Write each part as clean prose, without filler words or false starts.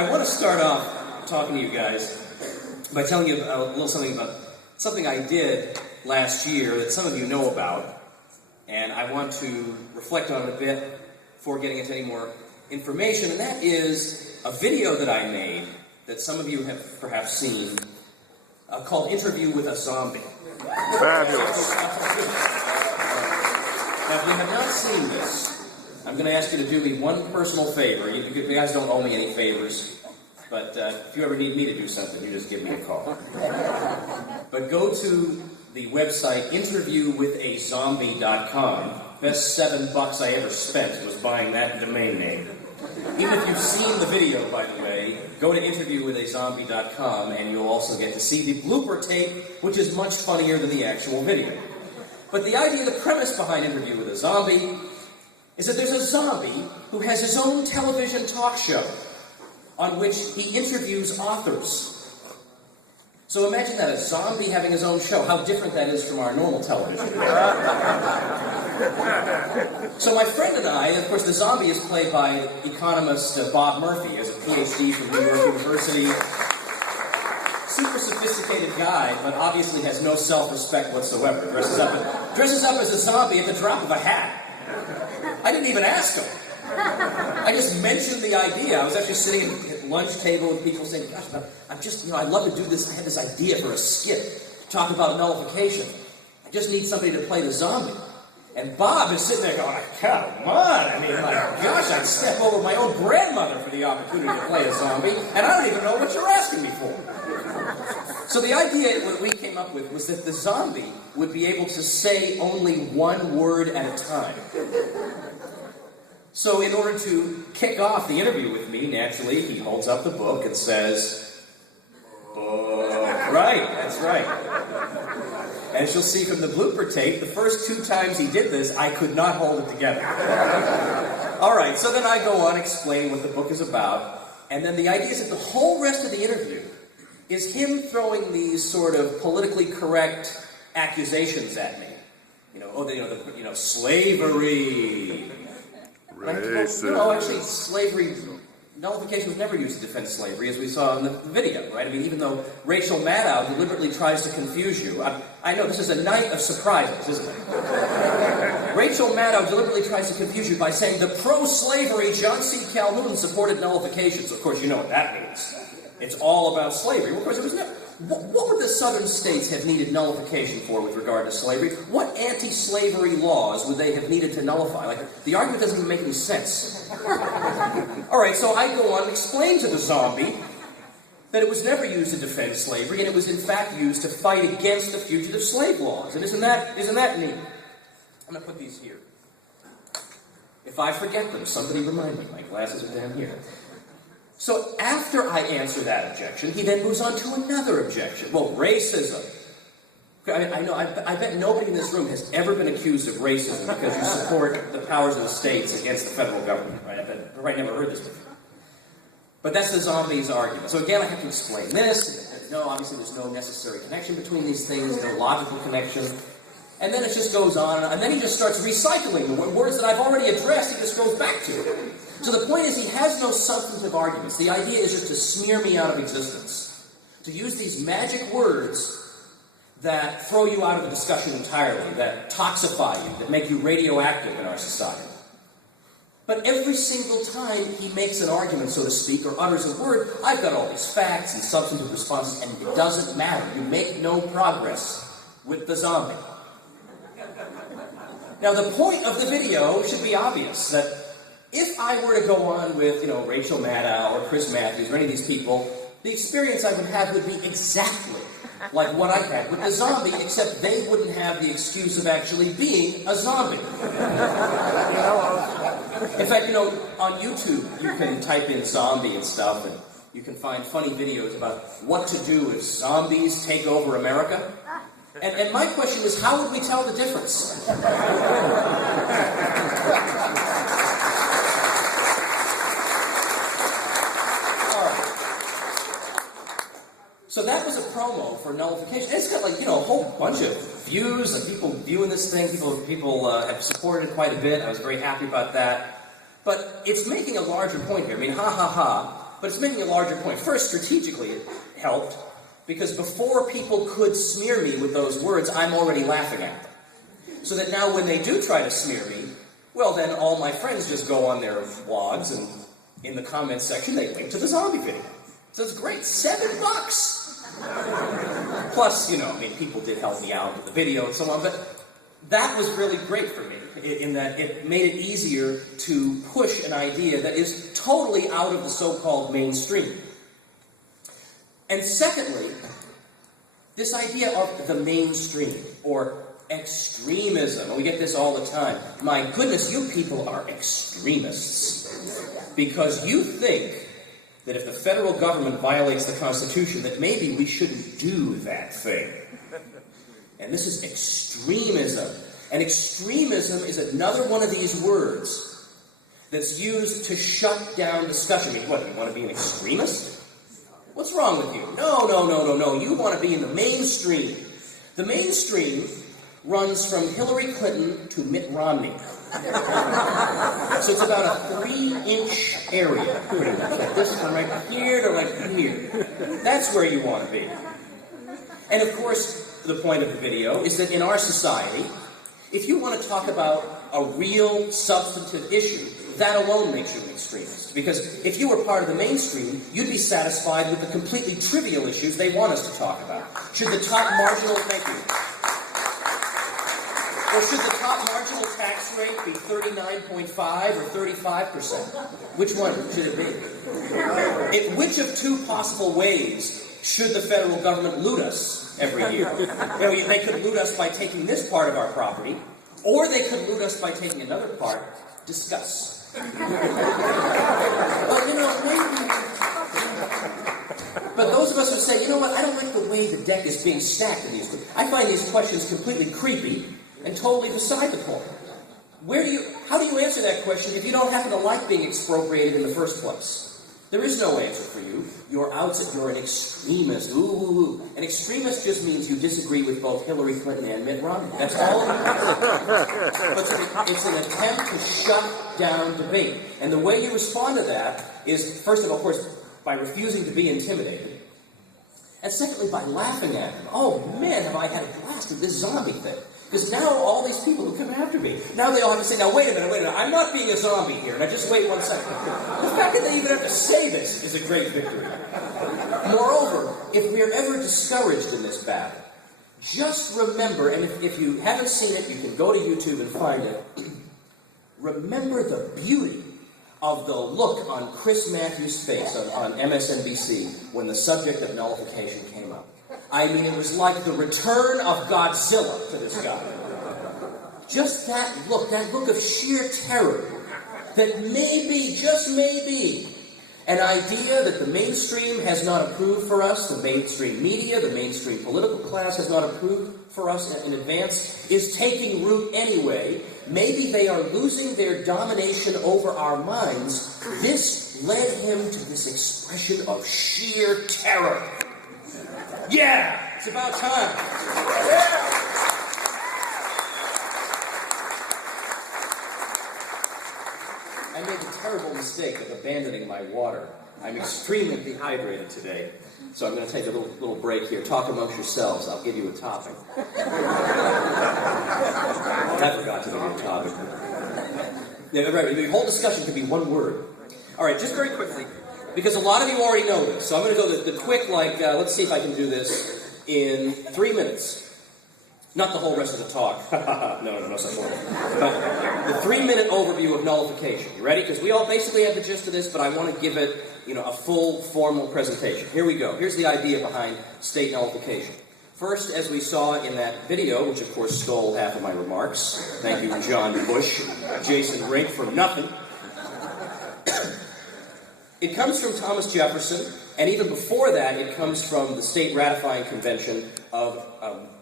I want to start off talking to you guys by telling you a little something about something I did last year that some of you know about, and I want to reflect on it a bit before getting into any more information, and that is a video that I made that some of you have perhaps seen called Interview with a Zombie. Fabulous. Now, if you have not seen this, I'm going to ask you to do me one personal favor. You guys don't owe me any favors, but if you ever need me to do something, you just give me a call. But go to the website interviewwithazombie.com. Best $7 I ever spent was buying that domain name. Even if you've seen the video, by the way, go to interviewwithazombie.com and you'll also get to see the blooper tape, which is much funnier than the actual video. But the idea, the premise behind Interview with a Zombie is that there's a zombie who has his own television talk show on which he interviews authors. So imagine that, a zombie having his own show. How different that is from our normal television. So my friend and I, of course the zombie is played by economist Bob Murphy, as a PhD from New York University. Super sophisticated guy, but obviously has no self-respect whatsoever. Dresses up as a zombie at the drop of a hat. I didn't even ask him. I just mentioned the idea. I was actually sitting at lunch table with people saying, gosh, I'd love to do this. I had this idea for a skit, talk about nullification. I just need somebody to play the zombie. And Bob is sitting there going, come on. I mean, my gosh, I'd step over my own grandmother for the opportunity to play a zombie, and I don't even know what you're asking me for. So the idea that we came up with was that the zombie would be able to say only one word at a time. So in order to kick off the interview with me, naturally, he holds up the book and says, book. Right, that's right. As you'll see from the blooper tape, the first 2 times he did this, I could not hold it together. All right, so then I go on, explain what the book is about, and then the idea is that the whole rest of the interview is him throwing these sort of politically correct accusations at me. Slavery. Racism. Actually, slavery, nullification was never used to defend slavery, as we saw in the video, right? I mean, even though Rachel Maddow deliberately tries to confuse you. I know this is a night of surprises, isn't it? Rachel Maddow deliberately tries to confuse you by saying the pro-slavery John C. Calhoun supported nullification. So, of course, you know what that means. It's all about slavery. Well, of course, it was never. What would the southern states have needed nullification for with regard to slavery? What anti-slavery laws would they have needed to nullify? Like, the argument doesn't even make any sense. All right, so I go on and explain to the zombie that it was never used to defend slavery, and it was in fact used to fight against the fugitive slave laws. And isn't that neat? I'm going to put these here. If I forget them, somebody remind me. My glasses are down here. So after I answer that objection, he then moves on to another objection. Well, racism. I bet nobody in this room has ever been accused of racism because you support the powers of the states against the federal government, right? I bet you've probably never heard this before. But that's the zombie's argument. So again, I have to explain this. No, obviously there's no necessary connection between these things, no logical connection. And then it just goes on, and then he just starts recycling the words that I've already addressed. He just goes back to it. So the point is, he has no substantive arguments. The idea is just to smear me out of existence. To use these magic words that throw you out of the discussion entirely, that toxify you, that make you radioactive in our society. But every single time he makes an argument, so to speak, or utters a word, I've got all these facts and substantive responses, and it doesn't matter. You make no progress with the zombie. Now, the point of the video should be obvious, that if I were to go on with, Rachel Maddow or Chris Matthews or any of these people, the experience I would have would be exactly like what I had with the zombie, except they wouldn't have the excuse of actually being a zombie. In fact, on YouTube, you can type in zombie and stuff, and you can find funny videos about what to do if zombies take over America. And my question is, how would we tell the difference? So that was a promo for nullification. It's got a whole bunch of views, people viewing this thing. People have supported it quite a bit. I was very happy about that. But it's making a larger point here. I mean, ha ha ha. But it's making a larger point. First, strategically, it helped, because before people could smear me with those words, I'm already laughing at them. So that now when they do try to smear me, well, then all my friends just go on their blogs, and in the comments section, they link to the zombie video. So it's great. $7! Plus, people did help me out with the video and so on, but that was really great for me, in that it made it easier to push an idea that is totally out of the so-called mainstream. And secondly, this idea of the mainstream, or extremism, and we get this all the time. My goodness, you people are extremists, because you think that if the federal government violates the Constitution, that maybe we shouldn't do that thing. And this is extremism. And extremism is another one of these words that's used to shut down discussion. I mean, what, you want to be an extremist? What's wrong with you? No. You want to be in the mainstream. The mainstream runs from Hillary Clinton to Mitt Romney. So it's about a 3-inch area, pretty much. Like this one right here to like here. That's where you want to be. And of course, the point of the video is that in our society, if you want to talk about a real substantive issue, that alone makes you an extremist. Because if you were part of the mainstream, you'd be satisfied with the completely trivial issues they want us to talk about. Should the top marginal... Thank you. Or should the top marginal tax rate be 39.5 or 35%? Which one should it be? In which of two possible ways should the federal government loot us every year? They could loot us by taking this part of our property, or they could loot us by taking another part. Discuss. But those of us who say, you know what, I don't like the way the deck is being stacked in these. I find these questions completely creepy and totally beside the point. How do you answer that question if you don't happen to like being expropriated in the first place? There is no answer for you. You're an extremist. Ooh. An extremist just means you disagree with both Hillary Clinton and Mitt Romney. That's all it means. But it's an attempt to shut down debate. And the way you respond to that is, first of all, of course, by refusing to be intimidated. And secondly, by laughing at them. Oh, man, have I had a blast with this zombie thing. Because now all these people who come after me, now they all have to say, now wait a minute, I'm not being a zombie here. Now just wait 1 second. The fact that they even have to say this is a great victory. Moreover, if we are ever discouraged in this battle, just remember, and if you haven't seen it, you can go to YouTube and find it. Remember the beauty of the look on Chris Matthews' face on MSNBC when the subject of nullification came up. I mean, it was like the return of Godzilla to this guy. Just that look of sheer terror, that maybe, just maybe, an idea that the mainstream has not approved for us, the mainstream media, the mainstream political class has not approved for us in advance, is taking root anyway. Maybe they are losing their domination over our minds. This led him to this expression of sheer terror. Yeah, it's about time. Yeah. I made the terrible mistake of abandoning my water. I'm extremely dehydrated today, so I'm going to take a little break here. Talk amongst yourselves. I'll give you a topic. I forgot to give you a topic. Yeah, right. The whole discussion could be one word. All right, just very quickly. Because a lot of you already know this, so I'm going to go the quick, let's see if I can do this in 3 minutes. Not the whole rest of the talk. No such one. But the 3-minute overview of nullification. You ready? Because we all basically have the gist of this, but I want to give it, a full, formal presentation. Here we go. Here's the idea behind state nullification. First, as we saw in that video, which of course stole half of my remarks. Thank you, John Bush, Jason Rink, for nothing. It comes from Thomas Jefferson, and even before that, it comes from the state ratifying convention of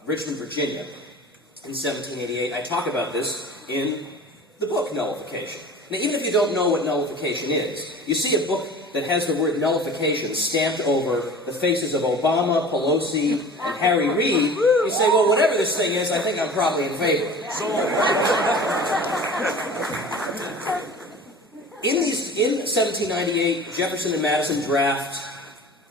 Richmond, Virginia, in 1788. I talk about this in the book Nullification. Now, even if you don't know what nullification is, you see a book that has the word nullification stamped over the faces of Obama, Pelosi, and Harry Reid. You say, well, whatever this thing is, I think I'm probably in favor. in 1798, Jefferson and Madison draft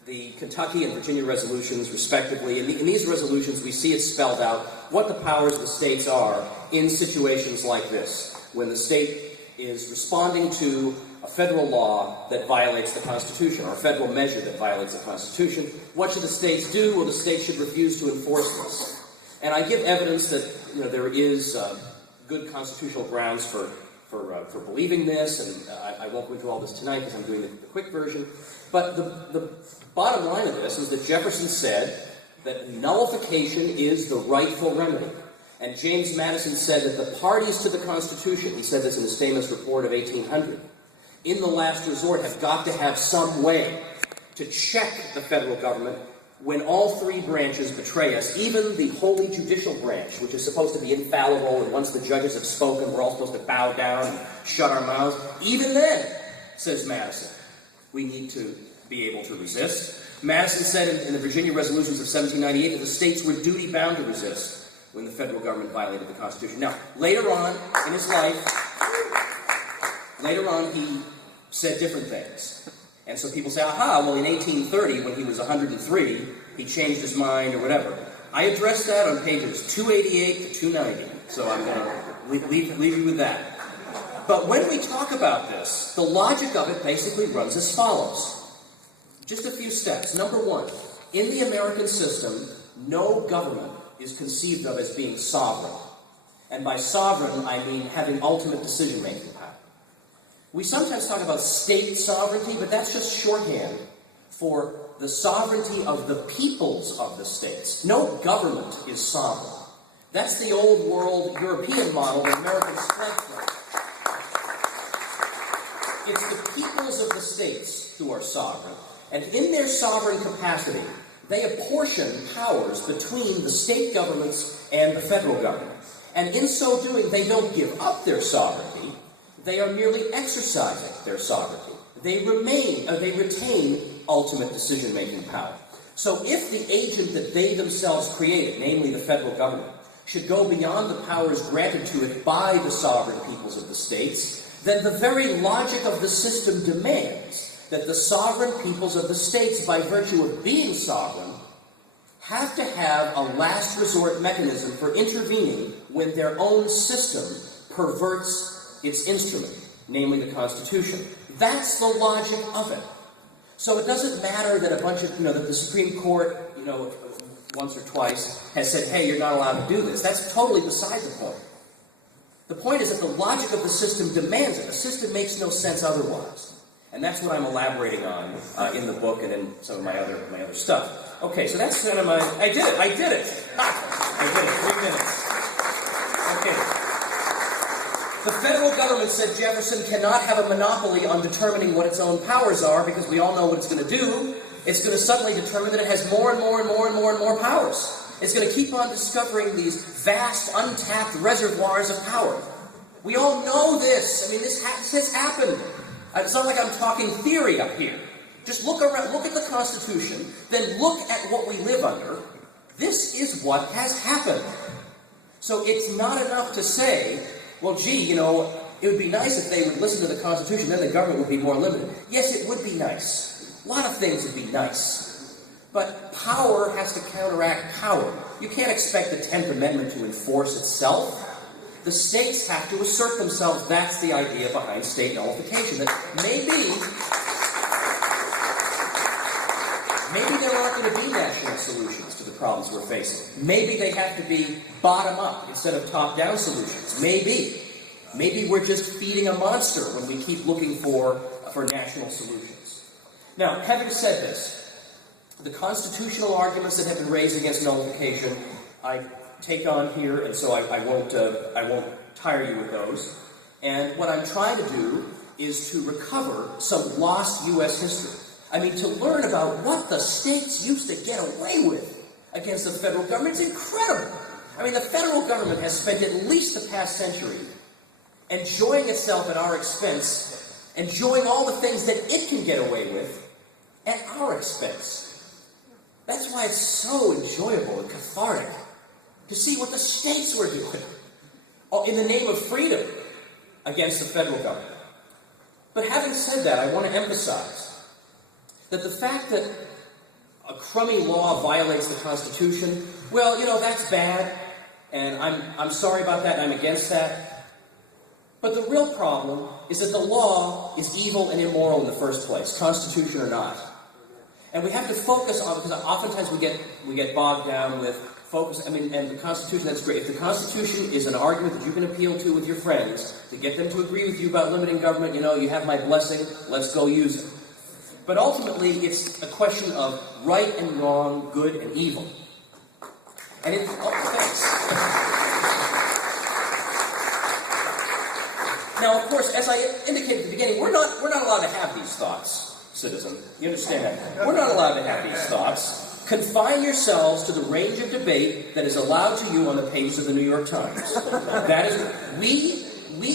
the Kentucky and Virginia resolutions, respectively. In these resolutions, we see it spelled out what the powers of the states are in situations like this, when the state is responding to a federal law that violates the Constitution, or a federal measure that violates the Constitution. What should the states do? Well, the states should refuse to enforce this. And I give evidence that there is good constitutional grounds for believing this, and I won't go into all this tonight because I'm doing the quick version. But the bottom line of this is that Jefferson said that nullification is the rightful remedy. And James Madison said that the parties to the Constitution, he said this in his famous report of 1800, in the last resort have got to have some way to check the federal government when all three branches betray us, even the holy judicial branch, which is supposed to be infallible, and once the judges have spoken, we're all supposed to bow down and shut our mouths. Even then, says Madison, we need to be able to resist. Madison said in the Virginia resolutions of 1798 that the states were duty-bound to resist when the federal government violated the Constitution. Now, later on in his life, he said different things. And so people say, aha, well, in 1830, when he was 103, he changed his mind or whatever. I addressed that on pages 288 to 290, so I'm going to leave you with that. But when we talk about this, the logic of it basically runs as follows. Just a few steps. Number one, in the American system, no government is conceived of as being sovereign. And by sovereign, I mean having ultimate decision-making power. We sometimes talk about state sovereignty, but that's just shorthand for the sovereignty of the peoples of the states. No government is sovereign. That's the old world European model that Americans fled from. It's the peoples of the states who are sovereign. And in their sovereign capacity, they apportion powers between the state governments and the federal government. And in so doing, they don't give up their sovereignty. They are merely exercising their sovereignty. They retain ultimate decision-making power. So if the agent that they themselves created, namely the federal government, should go beyond the powers granted to it by the sovereign peoples of the states, then the very logic of the system demands that the sovereign peoples of the states, by virtue of being sovereign, have to have a last resort mechanism for intervening when their own system perverts its instrument, namely the Constitution. That's the logic of it. So it doesn't matter that a bunch of, that the Supreme Court, once or twice has said, hey, you're not allowed to do this. That's totally beside the point. The point is that the logic of the system demands it. The system makes no sense otherwise. And that's what I'm elaborating on in the book and in some of my other stuff. Okay, so that's kind of I did it. I did it. 3 minutes. Okay. The federal government, said Jefferson, cannot have a monopoly on determining what its own powers are, because we all know what it's going to do. It's going to suddenly determine that it has more and more and more and more and more powers. It's going to keep on discovering these vast, untapped reservoirs of power. We all know this. I mean, this has happened. It's not like I'm talking theory up here. Just look around, look at the Constitution, then look at what we live under. This is what has happened. So it's not enough to say, well, gee, it would be nice if they would listen to the Constitution, then the government would be more limited. Yes, it would be nice. A lot of things would be nice. But power has to counteract power. You can't expect the 10th Amendment to enforce itself. The states have to assert themselves. That's the idea behind state nullification. That maybe there aren't going to be national solutions to the problems we're facing. Maybe they have to be bottom-up instead of top-down solutions. Maybe we're just feeding a monster when we keep looking for national solutions. Now, having said this, the constitutional arguments that have been raised against nullification, I take on here, and so I won't tire you with those. And what I'm trying to do is to recover some lost U.S. history. I mean, to learn about what the states used to get away with against the federal government. It's incredible. I mean, the federal government has spent at least the past century enjoying itself at our expense, enjoying all the things that it can get away with at our expense. That's why it's so enjoyable and cathartic to see what the states were doing in the name of freedom against the federal government. But having said that, I want to emphasize that the fact that a crummy law violates the Constitution, well, that's bad, and I'm sorry about that, and I'm against that. But the real problem is that the law is evil and immoral in the first place, Constitution or not. And we have to focus on, because oftentimes we get bogged down with focus, and the Constitution, that's great. If the Constitution is an argument that you can appeal to with your friends, to get them to agree with you about limiting government, you have my blessing, let's go use it. But ultimately, it's a question of right and wrong, good and evil. And it Now, of course, as I indicated at the beginning, we're not allowed to have these thoughts, citizen. You understand that? We're not allowed to have these thoughts. Confine yourselves to the range of debate that is allowed to you on the pages of the New York Times. That is, we,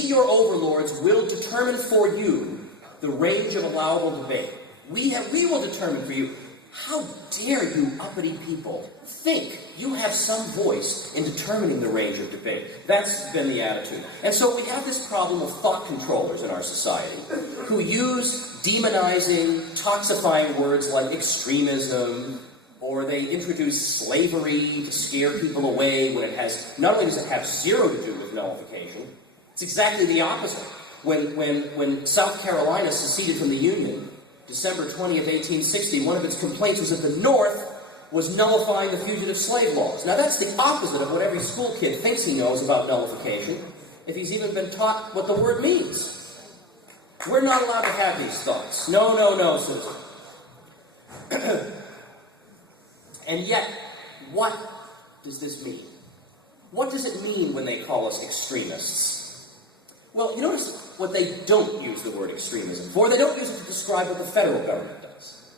your overlords, will determine for you the range of allowable debate. We will determine for you. How dare you uppity people think you have some voice in determining the range of debate? That's been the attitude. And so we have this problem of thought controllers in our society who use demonizing, toxifying words like extremism, or they introduce slavery to scare people away when it has, not only does it have zero to do with nullification, it's exactly the opposite. When South Carolina seceded from the Union, December 20th, 1860, one of its complaints was that the North was nullifying the fugitive slave laws. Now that's the opposite of what every school kid thinks he knows about nullification, if he's even been taught what the word means. We're not allowed to have these thoughts. No, Susan. And yet, what does this mean? What does it mean when they call us extremists? Well, you notice what they don't use the word extremism for. They don't use it to describe what the federal government does.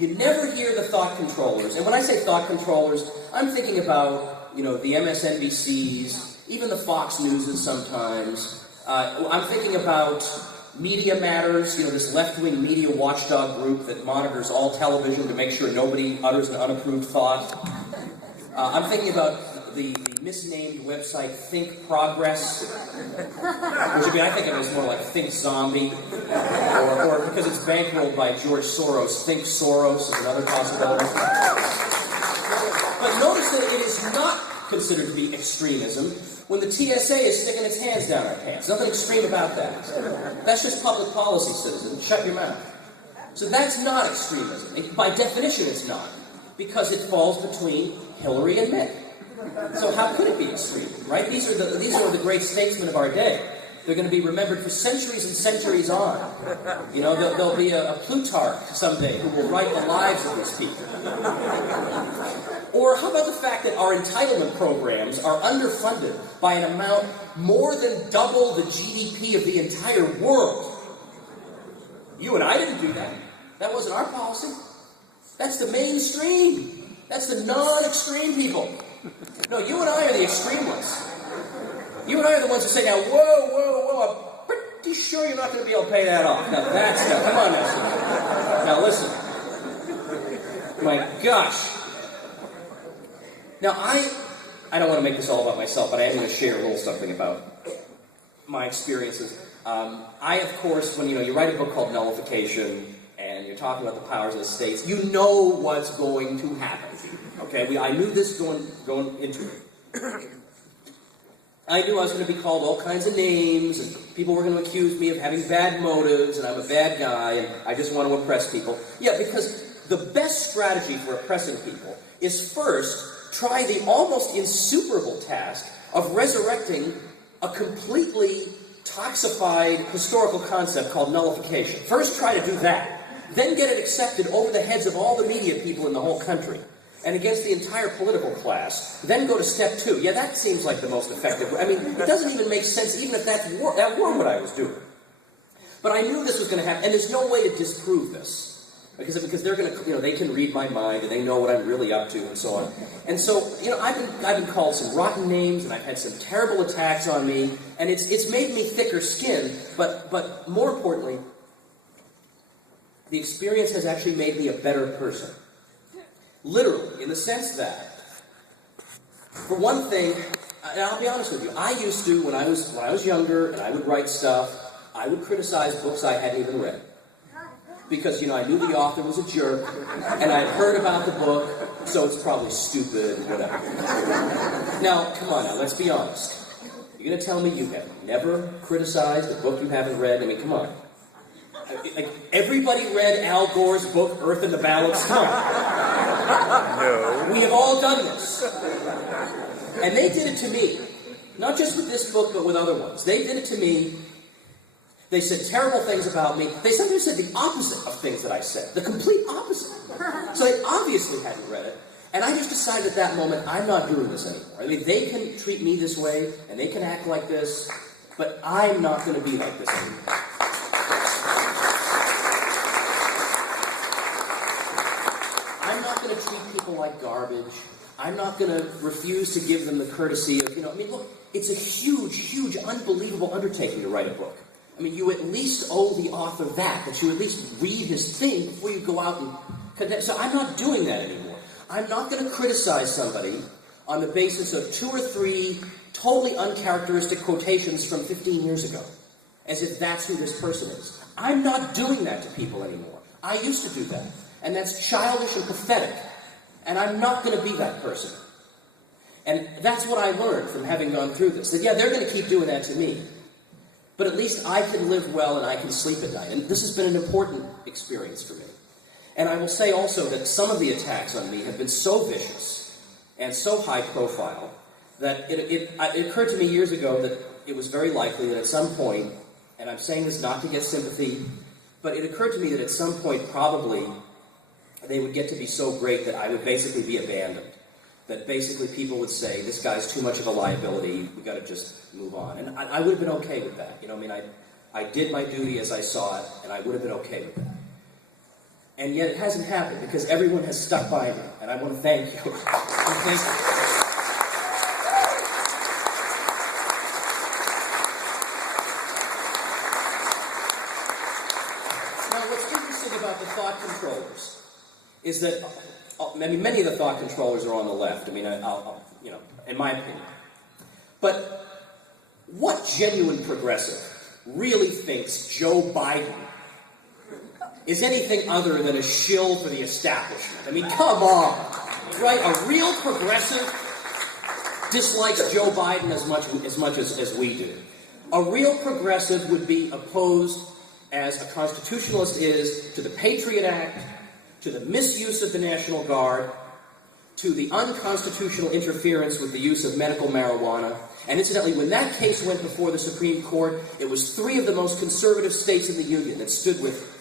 You never hear the thought controllers, and when I say thought controllers, I'm thinking about, the MSNBCs, even the Fox Newses sometimes. I'm thinking about Media Matters, this left-wing media watchdog group that monitors all television to make sure nobody utters an unapproved thought. I'm thinking about the misnamed website Think Progress, which I think of as more like Think Zombie, or because it's bankrolled by George Soros, Think Soros is another possibility. But notice that it is not considered to be extremism when the TSA is sticking its hands down our pants. Nothing extreme about that. That's just public policy, citizen. Shut your mouth. So that's not extremism. By definition, it's not, because it falls between Hillary and Mitt. So how could it be extreme, right? These are the great statesmen of our day. They're going to be remembered for centuries and centuries on. There'll be a Plutarch someday who will write the lives of these people. Or how about the fact that our entitlement programs are underfunded by an amount more than double the GDP of the entire world? You and I didn't do that. That wasn't our policy. That's the mainstream. That's the non-extreme people. No, you and I are the extremists. You and I are the ones who say, now, whoa, I'm pretty sure you're not going to be able to pay that off. Now, come on now. Now, listen. My gosh. Now, I don't want to make this all about myself, but I am going to share a little something about my experiences. I, of course, when you write a book called Nullification, and you're talking about the powers of the states, you know what's going to happen. Okay, I knew this going into it. I knew I was going to be called all kinds of names, and people were going to accuse me of having bad motives, and I'm a bad guy, and I just want to impress people. Yeah, because the best strategy for oppressing people is first try the almost insuperable task of resurrecting a completely toxified historical concept called nullification. First try to do that. Then get it accepted over the heads of all the media people in the whole country and against the entire political class. Then go to step 2. Yeah, that seems like the most effective. It doesn't even make sense, even if that were what I was doing. But I knew this was going to happen, and there's no way to disprove this. Because they're going to, they can read my mind, and they know what I'm really up to, and so on. And so, I've been called some rotten names, and I've had some terrible attacks on me, and it's made me thicker skinned, but more importantly, the experience has actually made me a better person. Literally, in the sense that, for one thing, and I'll be honest with you, I used to, when I was younger, and I would write stuff, I would criticize books I hadn't even read. Because, I knew the author was a jerk, and I'd heard about the book, so it's probably stupid, whatever. Now, come on now, let's be honest. You're going to tell me you have never criticized a book you haven't read? I mean, come on. Like, everybody read Al Gore's book, Earth in the Balance? Come on. No. We have all done this. And they did it to me. Not just with this book, but with other ones. They did it to me. They said terrible things about me. They sometimes said the opposite of things that I said. The complete opposite. So they obviously hadn't read it. And I just decided at that moment, I'm not doing this anymore. I mean, they can treat me this way, and they can act like this, but I'm not going to be like this anymore. I'm not going to treat people like garbage. I'm not going to refuse to give them the courtesy of, look, it's a huge, huge, unbelievable undertaking to write a book. I mean, you at least owe the author that you at least read his thing before you go out and connect. So I'm not doing that anymore. I'm not going to criticize somebody on the basis of 2 or 3 totally uncharacteristic quotations from 15 years ago, as if that's who this person is. I'm not doing that to people anymore. I used to do that, and that's childish and pathetic, and I'm not going to be that person. And that's what I learned from having gone through this, that they're going to keep doing that to me. But at least I can live well and I can sleep at night. And this has been an important experience for me. And I will say also that some of the attacks on me have been so vicious and so high profile that it occurred to me years ago that it was very likely that at some point, and I'm saying this not to get sympathy, but it occurred to me that at some point probably they would get to be so great that I would basically be abandoned. That basically people would say, this guy's too much of a liability, we got to just move on. And I would have been okay with that. I did my duty as I saw it, and I would have been okay with that. And yet it hasn't happened, because everyone has stuck by me, and I want to thank you. Thank you. Now, what's interesting about the thought controllers is that many of the thought controllers are on the left. I mean, in my opinion. But what genuine progressive really thinks Joe Biden is anything other than a shill for the establishment? I mean, come on, right? A real progressive dislikes Joe Biden as much as we do. A real progressive would be opposed, as a constitutionalist is, to the Patriot Act, to the misuse of the National Guard, to the unconstitutional interference with the use of medical marijuana. And incidentally, when that case went before the Supreme Court, it was 3 of the most conservative states in the Union that stood with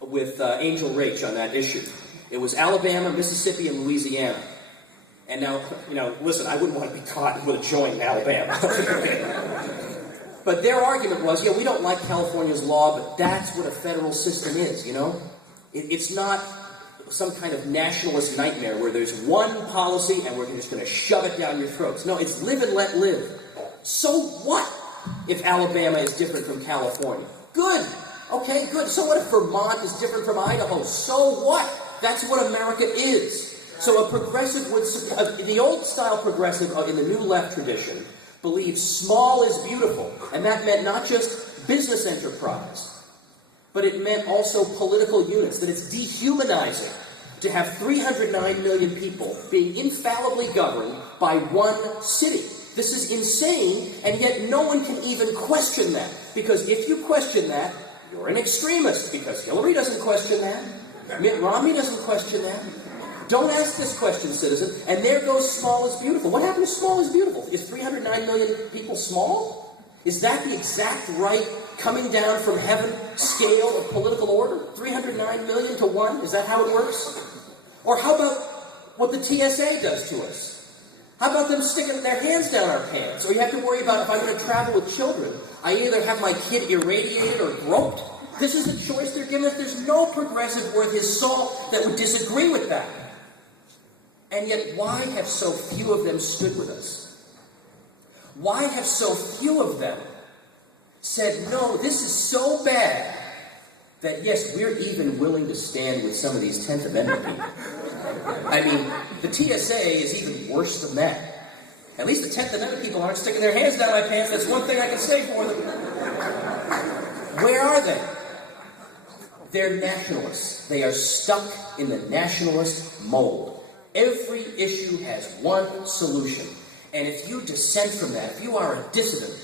Angel Rach on that issue. It was Alabama, Mississippi, and Louisiana. And now, listen, I wouldn't want to be caught with a joint in Alabama. But their argument was, we don't like California's law, but that's what a federal system is, It's not some kind of nationalist nightmare where there's one policy and we're just going to shove it down your throats. No, it's live and let live. So what if Alabama is different from California? Good. Okay, good. So what if Vermont is different from Idaho? So what? That's what America is. So a progressive would, the old style progressive in the New Left tradition believed small is beautiful. And that meant not just business enterprise, but it meant also political units, that it's dehumanizing to have 309 million people being infallibly governed by one city. This is insane, and yet no one can even question that. Because if you question that, you're an extremist, because Hillary doesn't question that. Mitt Romney doesn't question that. Don't ask this question, citizen. And there goes small is beautiful. What happened to small is beautiful? Is 309 million people small? Is that the exact right coming down from heaven scale of political order? 309 million to 1? Is that how it works? Or how about what the TSA does to us? How about them sticking their hands down our pants? Or you have to worry about if I'm going to travel with children, I either have my kid irradiated or groped. This is a choice they're given. There's no progressive worth his salt that would disagree with that. And yet, why have so few of them stood with us? Why have so few of them said, no, this is so bad that, yes, we're even willing to stand with some of these 10th Amendment people. I mean, the TSA is even worse than that. At least the 10th Amendment people aren't sticking their hands down my pants. That's one thing I can say for them. Where are they? They're nationalists. They are stuck in the nationalist mold. Every issue has one solution. And if you dissent from that, if you are a dissident,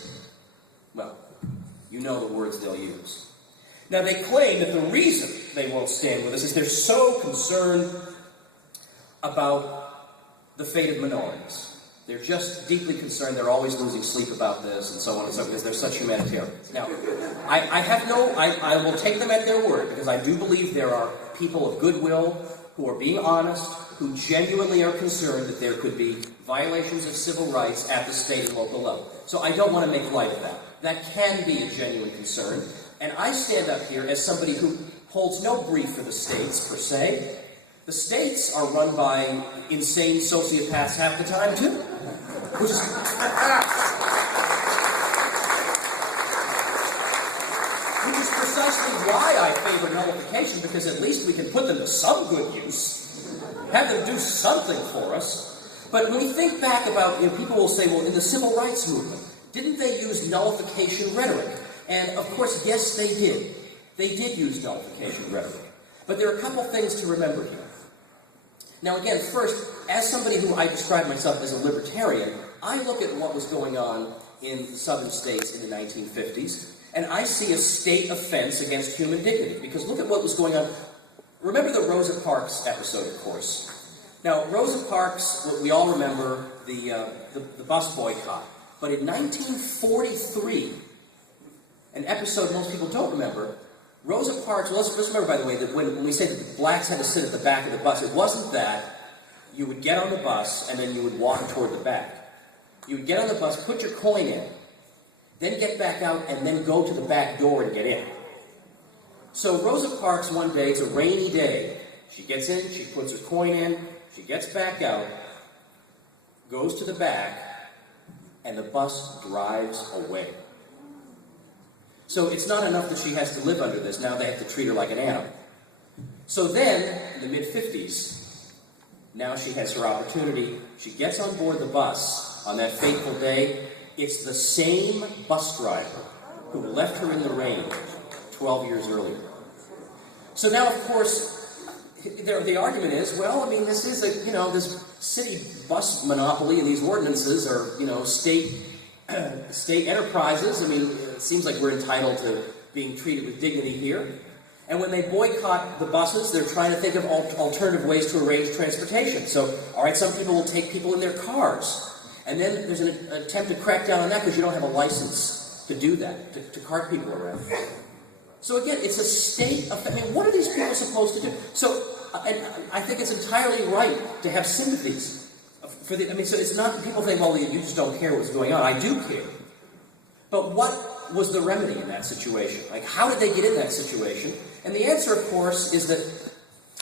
well, you know the words they'll use. Now, they claim that the reason they won't stand with us is they're so concerned about the fate of minorities. They're just deeply concerned. They're always losing sleep about this and so on and so forth because they're such humanitarians. Now, I will take them at their word because I do believe there are people of goodwill who are being honest, who genuinely are concerned that there could be violations of civil rights at the state and local level. So I don't want to make light of that. That can be a genuine concern. And I stand up here as somebody who holds no brief for the states, per se. The states are run by insane sociopaths half the time, too. Which is precisely why I favor nullification, because at least we can put them to some good use. Have them do something for us. But when we think back about, people will say, well, in the civil rights movement, didn't they use nullification rhetoric? And, of course, yes, they did. They did use nullification rhetoric. But there are a couple things to remember here. Now, again, first, as somebody who I describe myself as a libertarian, I look at what was going on in southern states in the 1950s, and I see a state offense against human dignity. Because look at what was going on. Remember the Rosa Parks episode, of course. Now, Rosa Parks, we all remember the bus boycott. But in 1943, an episode most people don't remember, Rosa Parks, let's remember, by the way, that when we say that the blacks had to sit at the back of the bus, it wasn't that you would get on the bus and then you would walk toward the back. You would get on the bus, put your coin in, then get back out, and then go to the back door and get in. So Rosa Parks, one day, it's a rainy day, she gets in, she puts her coin in, she gets back out, goes to the back, and the bus drives away. So it's not enough that she has to live under this. Now they have to treat her like an animal. So then, in the mid-50s, now she has her opportunity. She gets on board the bus on that fateful day. It's the same bus driver who left her in the rain 12 years earlier. So now, of course, the argument is, well, I mean, this is this city bus monopoly, and these ordinances are, state enterprises. I mean, it seems like we're entitled to being treated with dignity here. And when they boycott the buses, they're trying to think of alternative ways to arrange transportation. So, all right, some people will take people in their cars. And then there's an attempt to crack down on that because you don't have a license to do that, to cart people around. So again, it's a state of... I mean, what are these people supposed to do? So, and I think it's entirely right to have sympathies. So it's not that people think, well, you just don't care what's going on. I do care. But what was the remedy in that situation? Like, how did they get in that situation? And the answer, of course, is that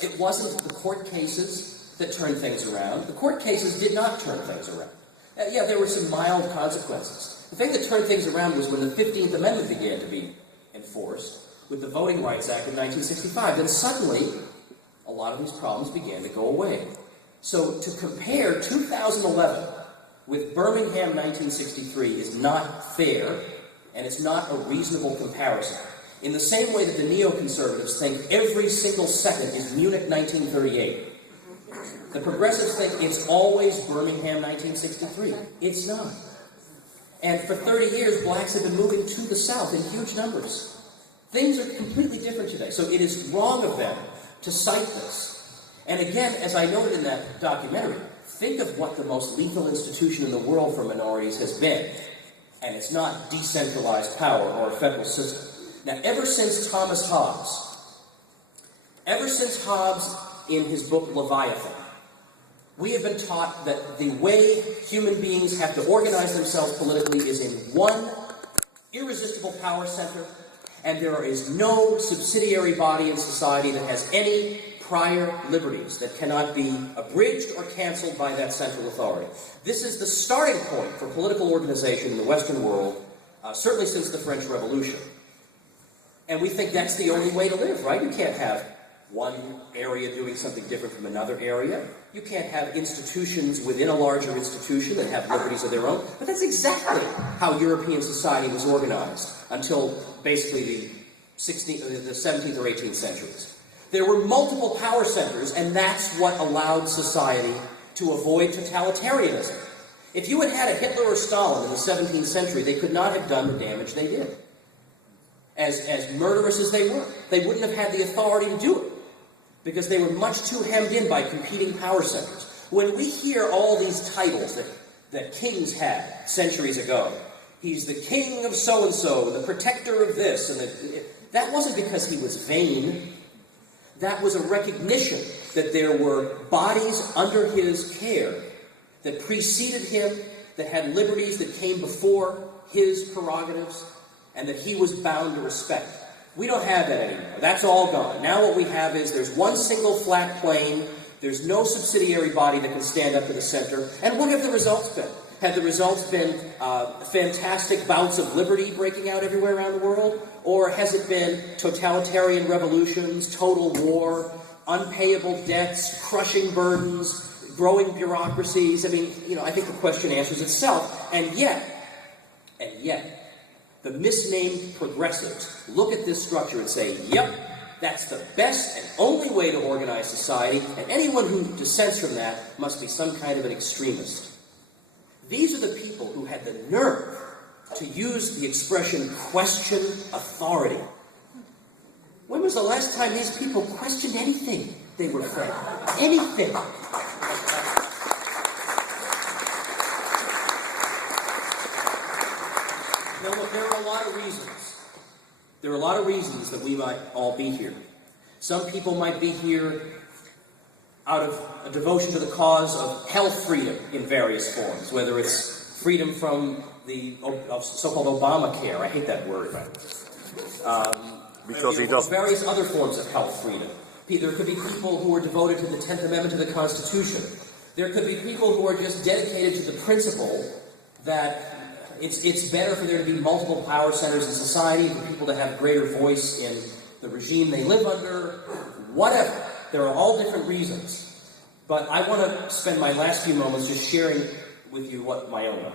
it wasn't the court cases that turned things around. The court cases did not turn things around. Yeah, there were some mild consequences. The thing that turned things around was when the 15th Amendment began to be enforced with the Voting Rights Act of 1965. Then suddenly, a lot of these problems began to go away. So to compare 2011 with Birmingham 1963 is not fair, and it's not a reasonable comparison. In the same way that the neoconservatives think every single second is Munich 1938. The progressives think it's always Birmingham 1963. It's not. And for 30 years, blacks have been moving to the South in huge numbers. Things are completely different today. So it is wrong of them to cite this. And again, as I noted in that documentary, think of what the most lethal institution in the world for minorities has been. And it's not decentralized power or a federal system. Now, ever since Thomas Hobbes in his book Leviathan, we have been taught that the way human beings have to organize themselves politically is in one irresistible power center, and there is no subsidiary body in society that has any prior liberties that cannot be abridged or canceled by that central authority. This is the starting point for political organization in the Western world, certainly since the French Revolution. And we think that's the only way to live, right? You can't have one area doing something different from another area. You can't have institutions within a larger institution that have liberties of their own. But that's exactly how European society was organized until basically the 17th or 18th centuries. There were multiple power centers, and that's what allowed society to avoid totalitarianism. If you had had a Hitler or Stalin in the 17th century, they could not have done the damage they did. As murderous as they were, they wouldn't have had the authority to do it, because they were much too hemmed in by competing power centers. When we hear all these titles that kings had centuries ago, he's the king of so-and-so, the protector of this, and that wasn't because he was vain. That was a recognition that there were bodies under his care that preceded him, that had liberties that came before his prerogatives, and that he was bound to respect. We don't have that anymore. That's all gone. Now what we have is there's one single flat plane. There's no subsidiary body that can stand up to the center. And what have the results been? Have the results been fantastic bouts of liberty breaking out everywhere around the world? Or has it been totalitarian revolutions, total war, unpayable debts, crushing burdens, growing bureaucracies? I mean, I think the question answers itself. And yet, the misnamed progressives look at this structure and say, yep, that's the best and only way to organize society, and anyone who dissents from that must be some kind of an extremist. These are the people who had the nerve to use the expression question authority. When was the last time these people questioned anything they were fed? Anything. Now look, there are a lot of reasons. There are a lot of reasons that we might all be here. Some people might be here out of a devotion to the cause of health freedom in various forms, whether it's freedom from the so-called Obamacare. I hate that word. Because he doesn't. Various other forms of health freedom. There could be people who are devoted to the 10th Amendment to the Constitution. There could be people who are just dedicated to the principle that it's better for there to be multiple power centers in society, for people to have greater voice in the regime they live under, whatever. There are all different reasons. But I want to spend my last few moments just sharing with you what my own are.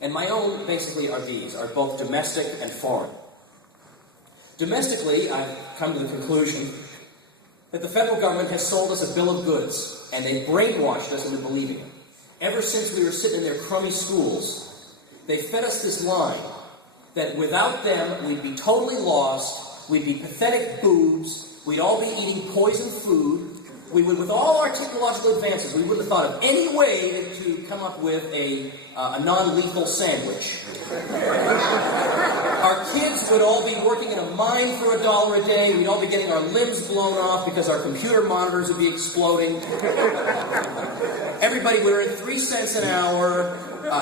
And my own, basically, are these, are both domestic and foreign. Domestically, I've come to the conclusion that the federal government has sold us a bill of goods, and they brainwashed us into believing it. Ever since we were sitting in their crummy schools, they fed us this line that without them, we'd be totally lost, we'd be pathetic boobs, we'd all be eating poisoned food, we would, with all our technological advances, we wouldn't have thought of any way to come up with a non-lethal sandwich. Our kids would all be working in a mine for $1 a day, we'd all be getting our limbs blown off because our computer monitors would be exploding. Everybody would earn 3 cents an hour.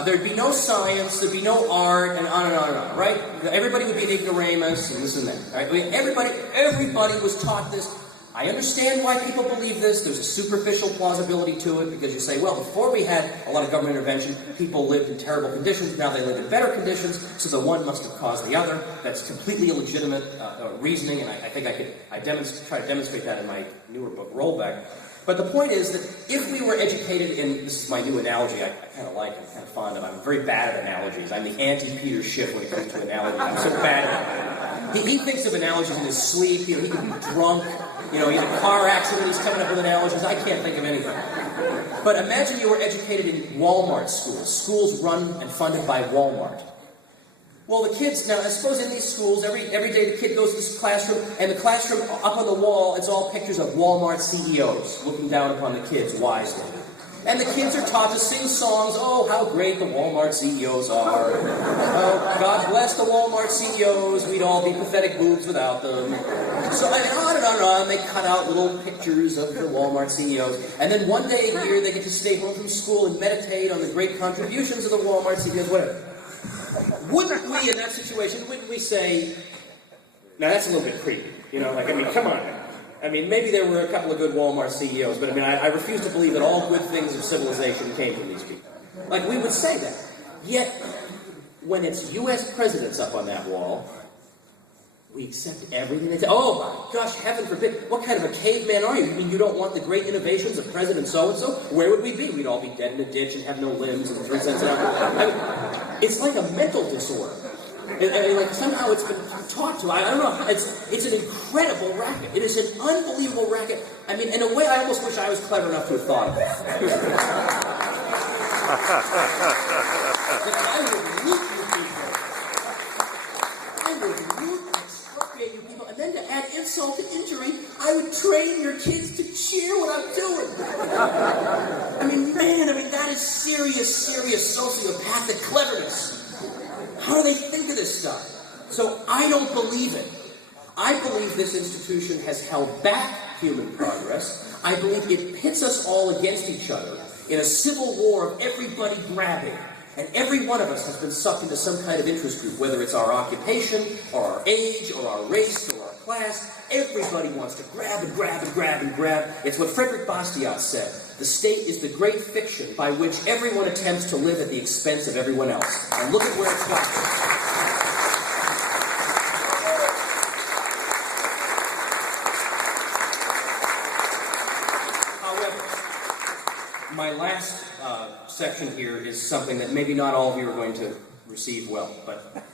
There'd be no science, there'd be no art, and on and on and on, right? Everybody would be an ignoramus, and this and that. Right? I mean, everybody was taught this. I understand why people believe this. There's a superficial plausibility to it, because you say, well, before we had a lot of government intervention, people lived in terrible conditions. Now they live in better conditions, so the one must have caused the other. That's completely illegitimate reasoning, and I think I try to demonstrate that in my newer book, Rollback. But the point is that if we were educated in, this is my new analogy, I kind of like, I'm kind of fond of, I'm very bad at analogies. I'm the anti-Peter Schiff when it comes to analogies. I'm so bad at it. He thinks of analogies in his sleep, he can be drunk, he had a car accident, he's coming up with analogies. I can't think of anything. But imagine you were educated in Walmart schools run and funded by Walmart. Well, the kids, now I suppose in these schools, every day the kid goes to this classroom, and the classroom up on the wall, it's all pictures of Walmart CEOs looking down upon the kids wisely. And the kids are taught to sing songs, oh, how great the Walmart CEOs are. Oh, God bless the Walmart CEOs, we'd all be pathetic boobs without them. So on and on and on, they cut out little pictures of the Walmart CEOs. And then one day a year, they get to stay home from school and meditate on the great contributions of the Walmart CEOs, whatever. Wouldn't we, in that situation, wouldn't we say, now that's a little bit creepy, come on now. Maybe there were a couple of good Walmart CEOs, but I refuse to believe that all good things of civilization came from these people. We would say that. Yet, when it's U.S. presidents up on that wall, we accept everything they say. Oh my gosh, heaven forbid. What kind of a caveman are you? You mean you don't want the great innovations of President so-and-so? Where would we be? We'd all be dead in a ditch and have no limbs and 3 cents an hour. It's like a mental disorder. Somehow it's been taught to. I don't know. It's an incredible racket. It is an unbelievable racket. I mean, in a way, I almost wish I was clever enough to have thought of it. I would loot you people. I would loot and expropriate you people. And then to add insult to injury, I would train your kids to cheer what I'm doing. I mean, that is serious sociopathic cleverness. How do they think of this stuff? So I don't believe it. I believe this institution has held back human progress. I believe it pits us all against each other in a civil war of everybody grabbing. And every one of us has been sucked into some kind of interest group, whether it's our occupation, or our age, or our race, or our class. Everybody wants to grab and grab and grab and grab. It's what Frederick Bastiat said. The state is the great fiction by which everyone attempts to live at the expense of everyone else. And look at where it's gotten. My last section here is something that maybe not all of you are going to receive well, but,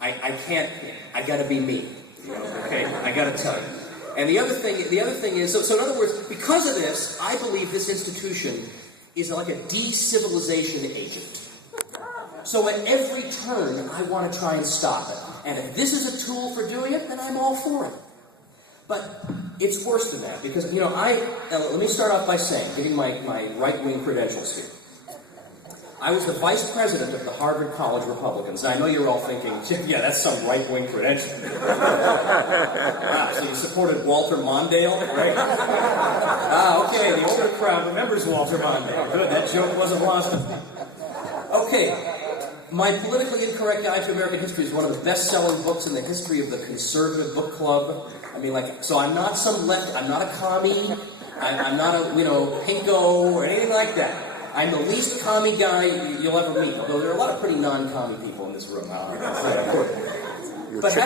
I can't, I gotta be me, okay? I gotta tell you. And the other thing is, so in other words, because of this, I believe this institution is like a de-civilization agent. So at every turn, I want to try and stop it. And if this is a tool for doing it, then I'm all for it. But it's worse than that, because, let me start off by saying, giving my right-wing credentials here. I was the vice president of the Harvard College Republicans. And I know you're all thinking, yeah, that's some right-wing credential. Wow, so you supported Walter Mondale, right? Okay, the older crowd remembers Walter Mondale. Good, that joke wasn't lost on me. Okay. My Politically Incorrect Guide to American History is one of the best-selling books in the history of the conservative book club. I mean, so I'm not some left, I'm not a commie, I'm not a, pinko or anything like that. I'm the least commie guy you'll ever meet, although there are a lot of pretty non-commie people in this room.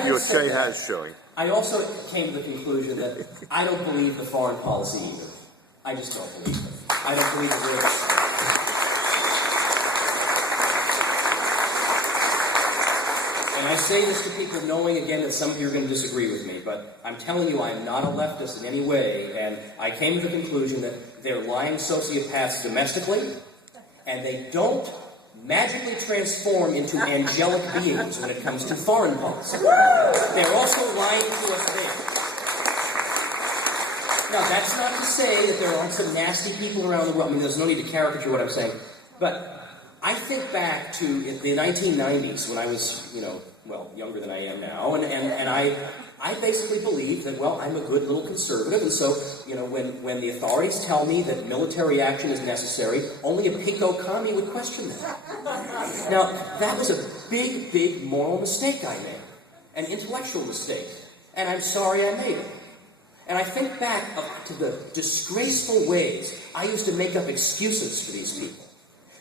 Your K has showing. I also came to the conclusion that I don't believe the foreign policy either. I just don't believe it. I don't believe it. And I say this to people knowing, again, that some of you are going to disagree with me, but I'm telling you I'm not a leftist in any way, and I came to the conclusion that they're lying sociopaths domestically, and they don't magically transform into angelic beings when it comes to foreign policy. They're also lying to us there. Now, that's not to say that there aren't some nasty people around the world. I mean, there's no need to caricature what I'm saying, but I think back to the 1990s when I was, younger than I am now, and I basically believed that, I'm a good little conservative, and so, when the authorities tell me that military action is necessary, only a pinko commie would question that. Now, that was a big moral mistake I made, an intellectual mistake, and I'm sorry I made it. And I think back to the disgraceful ways I used to make up excuses for these people.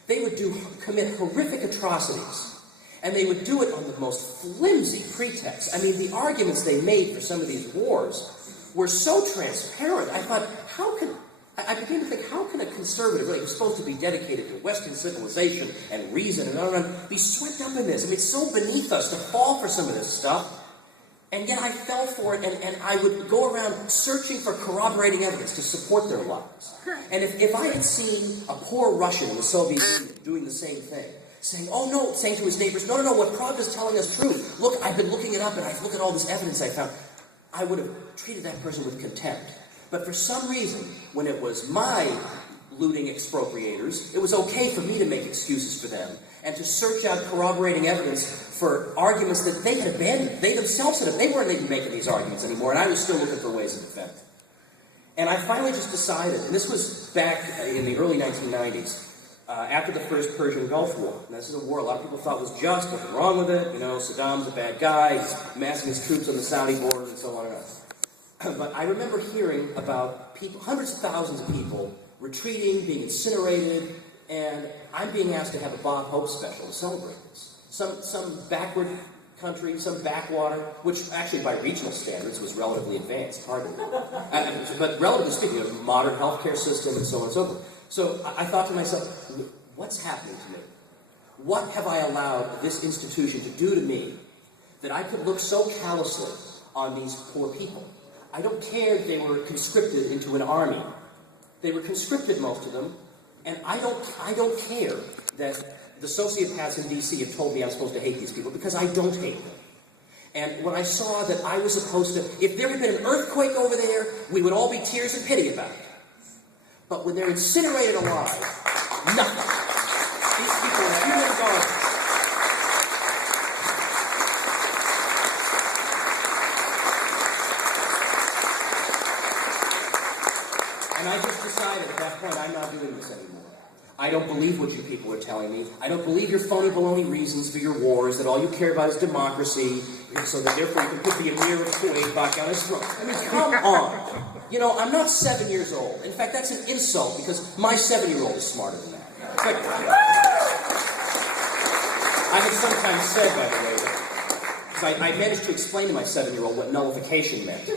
They would commit horrific atrocities. And they would do it on the most flimsy pretext. I mean, the arguments they made for some of these wars were so transparent. I thought, I began to think, how can a conservative, who's supposed to be dedicated to Western civilization and reason and on, be swept up in this? I mean, it's so beneath us to fall for some of this stuff. And yet I fell for it, and I would go around searching for corroborating evidence to support their lies. And if I had seen a poor Russian in the Soviet Union doing the same thing, saying to his neighbors, no, what Prague is telling us is true. Look, I've been looking it up, and I've looked at all this evidence I found. I would have treated that person with contempt. But for some reason, when it was my looting expropriators, it was okay for me to make excuses for them and to search out corroborating evidence for arguments that they had abandoned. They themselves had, they weren't even making these arguments anymore, and I was still looking for ways to defend them. And I finally just decided, and this was back in the early 1990s, after the first Persian Gulf War. And this is a war a lot of people thought was just, nothing wrong with it. Saddam's a bad guy, he's massing his troops on the Saudi border, and so on and on. But I remember hearing about people, hundreds of thousands of people, retreating, being incinerated, and I'm being asked to have a Bob Hope special to celebrate this. Some backward country, some backwater, which actually by regional standards was relatively advanced, hardly. But relatively speaking, a modern healthcare system and so on and so forth. So I thought to myself, what's happening to me? What have I allowed this institution to do to me that I could look so callously on these poor people. I don't care if they were conscripted into an army. They were conscripted, most of them, and I don't care that the sociopaths in D.C. have told me I'm supposed to hate these people, because I don't hate them. And when I saw that I was supposed to, if there had been an earthquake over there, we would all be tears of pity about it. But when they're incinerated alive, nothing. These people are human garbage. And I just decided at that point, I'm not doing this anymore. I don't believe what you people are telling me. I don't believe your phony baloney reasons for your wars, that all you care about is democracy, so that therefore you can put the Emir of Kuwait back on his throne. I mean, come on. You know, I'm not 7 years old. In fact, that's an insult, because my 7-year-old is smarter than that. But I have sometimes said, by the way, because I managed to explain to my 7-year-old what nullification meant.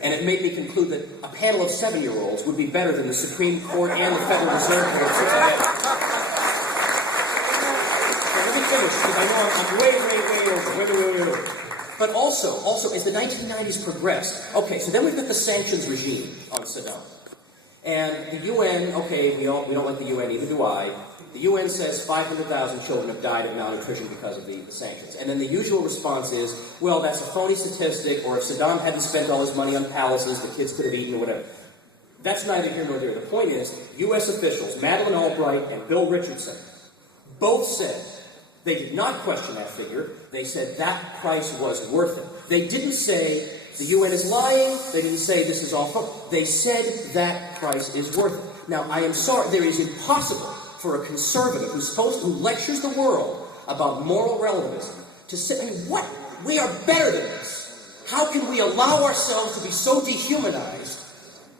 And it made me conclude that a panel of 7-year-olds would be better than the Supreme Court and the Federal Reserve Board put together. So let me finish, because I know I'm way over. But also, as the 1990s progressed, okay, so then we've got the sanctions regime on Saddam. And the UN, okay, we don't like the UN, neither do I. The UN says 500,000 children have died of malnutrition because of the sanctions. And then the usual response is, well, that's a phony statistic, or if Saddam hadn't spent all his money on palaces, the kids could have eaten or whatever. That's neither here nor there. The point is, U.S. officials, Madeleine Albright and Bill Richardson, both said they did not question that figure. They said that price was worth it. They didn't say the UN is lying. They didn't say this is awful. They said that price is worth it. Now, I am sorry, there is impossible for a conservative who lectures the world about moral relativism to say, I mean, what? We are better than this. How can we allow ourselves to be so dehumanized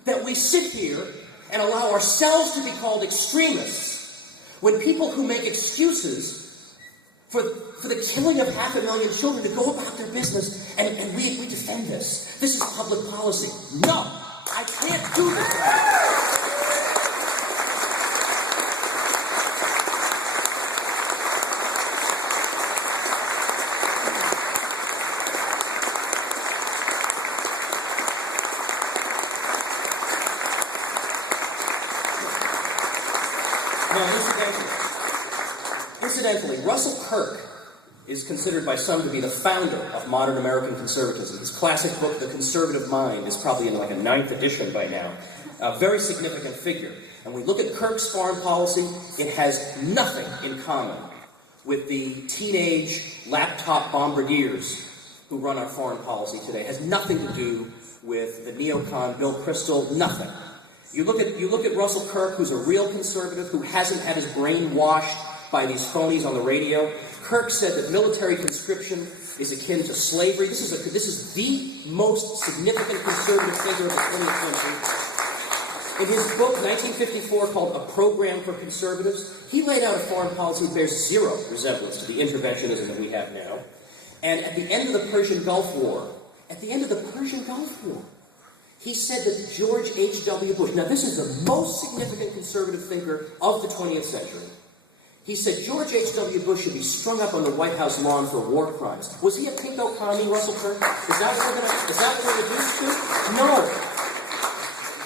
that we sit here and allow ourselves to be called extremists when people who make excuses for the killing of 500,000 children to go about their business and we defend this? This is public policy. No, I can't do this. Incidentally, Russell Kirk is considered by some to be the founder of modern American conservatism. His classic book, The Conservative Mind, is probably in like a 9th edition by now. A very significant figure. And when we look at Kirk's foreign policy, it has nothing in common with the teenage laptop bombardiers who run our foreign policy today. It has nothing to do with the neocon Bill Kristol, nothing. You look at Russell Kirk, who's a real conservative, who hasn't had his brain washed by these phonies on the radio. Kirk said that military conscription is akin to slavery. This is the most significant conservative figure of the 20th century. In his book, 1954, called A Program for Conservatives, he laid out a foreign policy that bears zero resemblance to the interventionism that we have now. And at the end of the Persian Gulf War, he said that George H.W. Bush, now this is the most significant conservative thinker of the 20th century, he said George H.W. Bush should be strung up on the White House lawn for war crimes. Was he a pinko commie, Russell Kirk? Is that what we're reduced to? No.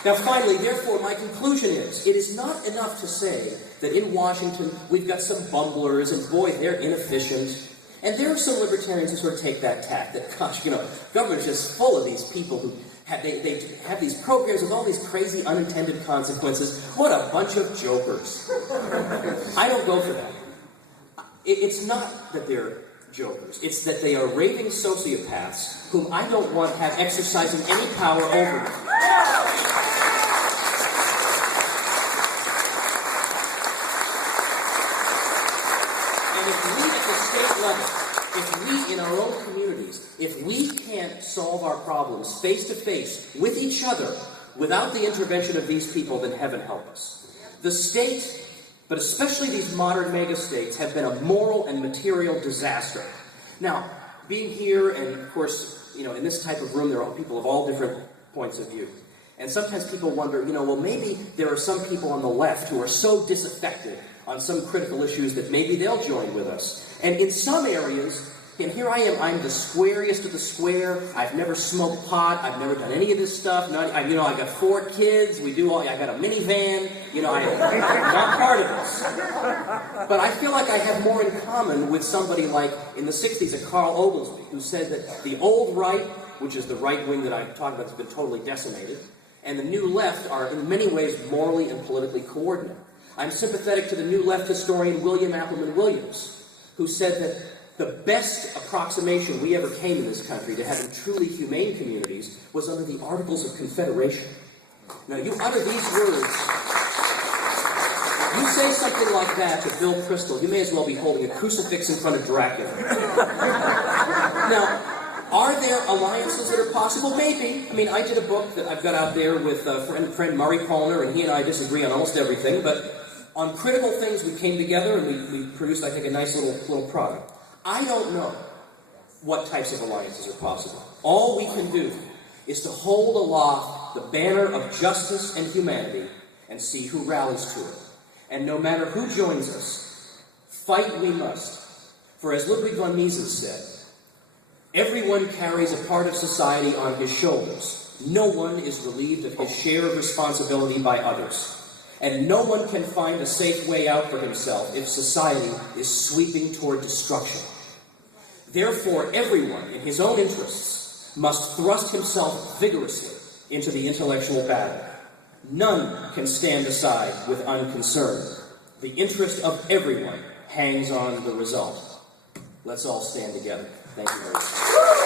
Now finally, therefore, my conclusion is, it is not enough to say that in Washington we've got some bumblers, and boy, they're inefficient. And there are some libertarians who sort of take that tack, that, gosh, government's just full of these people who they have these programs with all these crazy unintended consequences. What a bunch of jokers. I don't go for that. It's not that they're jokers. It's that they are raving sociopaths whom I don't want to have exercising any power over me. And if we at the state level, if we in our own communities, if we can't solve our problems face-to-face with each other without the intervention of these people, then heaven help us. The state, but especially these modern mega-states, have been a moral and material disaster. Now, being here, and of course, in this type of room, there are people of all different points of view. And sometimes people wonder, well, maybe there are some people on the left who are so disaffected on some critical issues that maybe they'll join with us. And in some areas, And here I am, I'm the squariest of the square. I've never smoked pot. I've never done any of this stuff. I got 4 kids. I got a minivan. I'm not part of this. But I feel like I have more in common with somebody like, in the 60s, a Carl Oglesby, who said that the old right, which is the right wing that I'm talking about, has been totally decimated, and the new left are in many ways morally and politically coordinated. I'm sympathetic to the new left historian William Appleman Williams, who said that the best approximation we ever came in this country to having truly humane communities was under the Articles of Confederation. Now, you utter these words, you say something like that to Bill Kristol, you may as well be holding a crucifix in front of Dracula. Now, are there alliances that are possible? Maybe. I mean, I did a book that I've got out there with friend Murray Palmer, and he and I disagree on almost everything, but on critical things we came together and we produced, I think, a nice little product. I don't know what types of alliances are possible. All we can do is to hold aloft the banner of justice and humanity and see who rallies to it. And no matter who joins us, fight we must. For as Ludwig von Mises said, everyone carries a part of society on his shoulders. No one is relieved of his share of responsibility by others. And no one can find a safe way out for himself if society is sweeping toward destruction. Therefore, everyone, in his own interests, must thrust himself vigorously into the intellectual battle. None can stand aside with unconcern. The interest of everyone hangs on the result. Let's all stand together. Thank you very much.